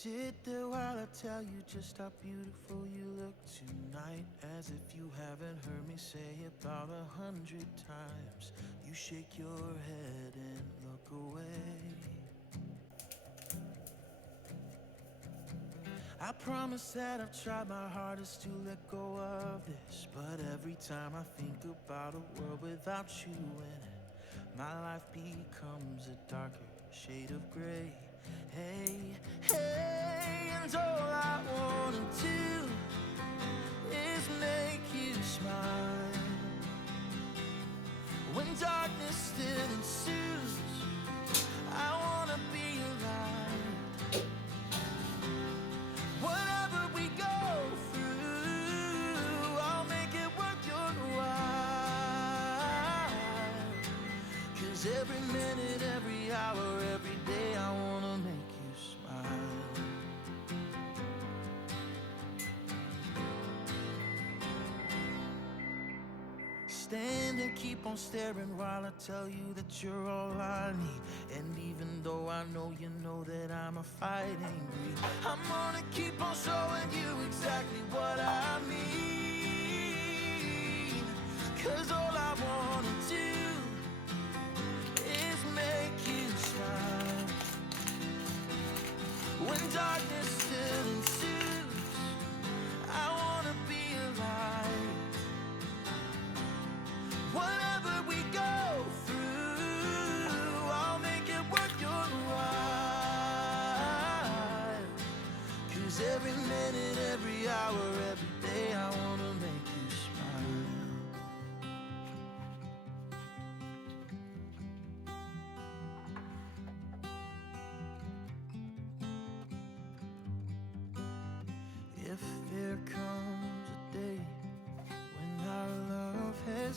Sit there while I tell you just how beautiful you look tonight. As if you haven't heard me say about 100 times. You shake your head and look away. I promise that I've tried my hardest to let go of this, but every time I think about a world without you in it, my life becomes a darker shade of gray. Hey, hey, and all I wanna do is make you smile. When darkness still ensues, I wanna be your light. Whatever we go through, I'll make it worth your while. 'Cause every minute, every hour, every day, I wanna make you smile. Stand and keep on staring while I tell you that you're all I need. And even though I know you know that I'm a fighting breed, I'm gonna keep on showing you exactly what I mean. 'Cause all I wanna do is make you smile. When darkness still ensues, I wanna be alive. Whatever we go through, I'll make it worth your while. 'Cause every minute, every hour, every day, I wanna make you smile. If there comes a day when our love has